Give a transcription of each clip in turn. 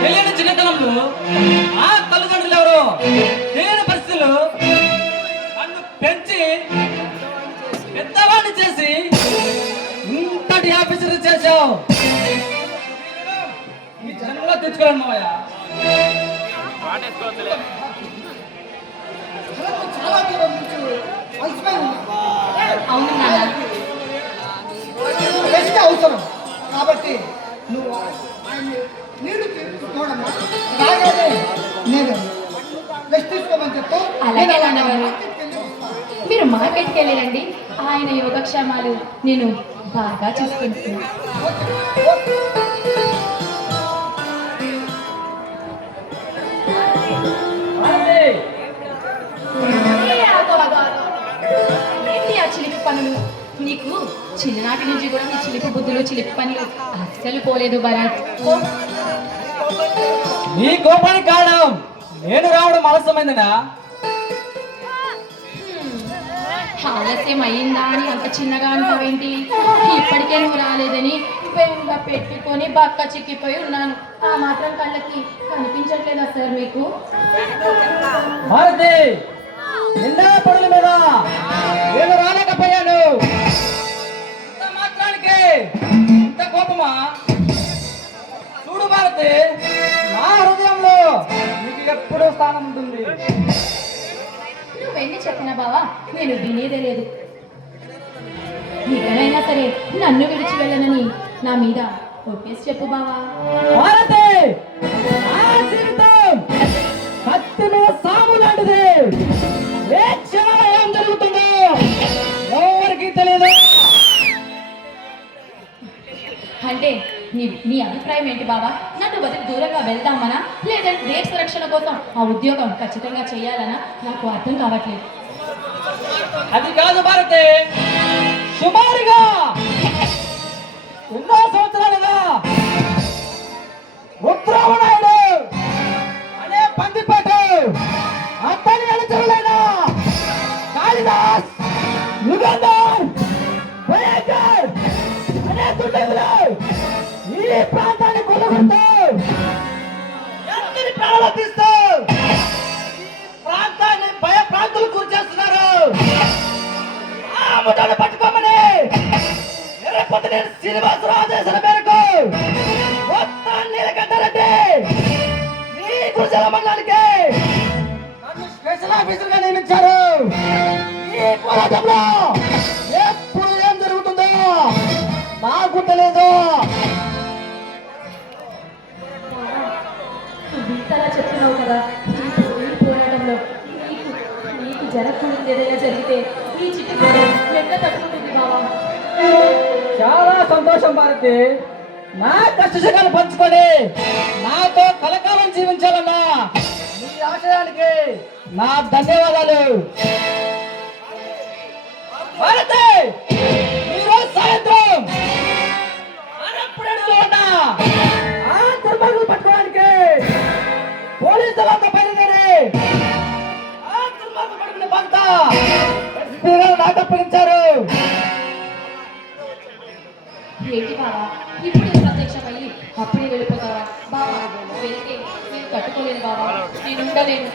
తెలియని చిన్నతనంలో ఆ తల్లిదండ్రులు ఎవరో తెలియని పరిస్థితులు నన్ను పెంచి పెద్దవాడిని చేసి ఇంతటి ఆఫీసర్ చేశావు. ఈ జన్మలో తెచ్చుకోలేను మావయ్య. అవును నాన్న, అవసరం కాబట్టి నువ్వు నీళ్లు తీసుకోవడమ్మా. రాగానే నేను రెస్ట్ తీసుకోమని చెప్తా. అలాగే నాన్నగారు, మీరు మార్కెట్కి వెళ్ళిరండి. ఆయన యోగక్షేమాలు నేను బాగా చూసుకుంటున్నాను. ఏంటి ఆ చిలిపి పనులు? నీకు చిన్ననాటి నుంచి కూడా నీ చిలిపి బుద్ధులు చిలిపి పనులు అస్సలు పోలేదు భరత్. నీ కోపానికి కారణం నేను రావడం ఆలస్యమైందనా? ఆలస్యం అయ్యిందా అని అంత చిన్నగా అంటావేంటి? ఇప్పటికే నువ్వు రాలేదని బెంగ పెట్టుకొని బక్క చిక్కిపోయి ఉన్నాను. ఆ మాత్రం కళ్ళకి కనిపించట్లేదా సార్ మీకు? భారతి, నిండా పనుల మీద నేను రాలేకపోయాను. ఇంత మాత్రానికి ఇంత కోపమా? చూడు భారతి, నా హృదయంలో నీకు ఎప్పుడూ స్థానం ఉంటుంది. నువ్వెన్ని చెప్పినా బావా నేను వినేదే లేదు. ఇకనైనా సరే నన్ను విడిచి వెళ్ళనని నా మీద ఒప్పేసి చెప్పు బావా. భారతి, నా జీవితం కత్తి మీద సాము లాంటిది. ఏ క్షణంలో ఏం జరుగుతుందో ఎవరికి తెలియదు. అంటే నీ అభిప్రాయం ఏంటి బావా? నన్ను బదిలి దూరంగా వెళ్దామనా, లేదంటే దేశ రక్షణ కోసం ఆ ఉద్యోగం ఖచ్చితంగా చేయాలనా? నాకు అర్థం కావట్లేదు. అది కాదు భారతి, సుమారుగా ఎన్నో సంవత్సరాలుగా ఉత్తరావణాయుడు అనే పందిపేట అతని అనుచరులైన కాళిదాస్, యుగంధర్, వైయాకర్ అనే దుండగులు ఈ ప్రాంతాన్ని కొల్లగొడుతూ ఎందరి ప్రాణాలు తీస్తూ ప్రాంతాన్ని భయప్రాంతులు గురి చేస్తున్నారు. ఆ ముఠాను పట్టుకోమని ఎర్రపతిని శ్రీనివాసరావు ఆదేశాల మేరకు మొత్తం నీలకంఠరెడ్డి ఈ గురుజల మండలానికి నన్ను స్పెషల్ ఆఫీసర్ గా నియమించారు. ఈ పోరాటంలో ఎప్పుడు ఏం జరుగుతుందో నాకు తెలియదు. ఇంతలా చెప్తున్నావు కదా, ఈ పోరాటంలో నీకు జరగకూడదు ఏదైనా జరిగితే ఈ చిట్టి ఎంత తట్టుకుంటుంది బావా? చాలా సంతోషం భారతి. నా కష్టసుఖాలు పంచుకొని నాతో కలకాలం జీవించాలన్నా నీ ఆశయానికి నా ధన్యవాదాలు. భారతి, ఈరోజు సాయంత్రం ఆరంపుడేడులో ఉన్న ఆ దుర్మార్గులు పట్టుకోవడానికి పోలీసు దళంతో బయలుదేరి ఆ దుర్మార్గులు పట్టుకునే పంట ఎస్పీ గారు నాకు అప్పగించారు. ఏంటి బావా ఇప్పుడు ప్రత్యక్షమయ్యి అప్పుడే వెళ్ళిపోతావా? బావా వెళ్తే నేను తట్టుకోలేను బావా, నేను ఉండలేను.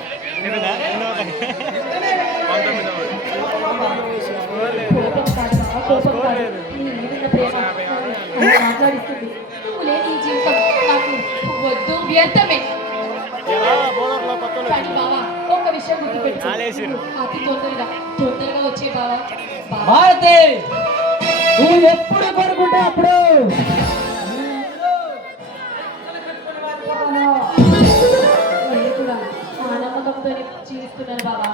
కోపం కాదు బావా, కోపం కాదు. నీ మీద ప్రేమ నన్ను మాట్లాడిస్తుంది. నువ్వు లేని ఈ జీవితం నాకు వద్దు, వ్యర్థమే. కానీ బావా ఒక్క విషయం గుర్తుపెట్టు, అతి తొందరగా వచ్చే బావా. భారతి, నువ్వు ఎప్పుడు కొనుక్కుంటే అప్పుడు ఆ నమ్మకంతోనే జీవిస్తున్నాను బావా.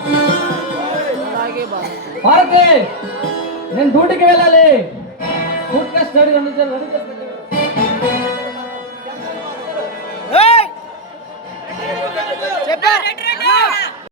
భారతి, నేను డ్యూటీకి వెళ్ళాలి. పూర్తిగా స్టడీ రెడీ చెప్పా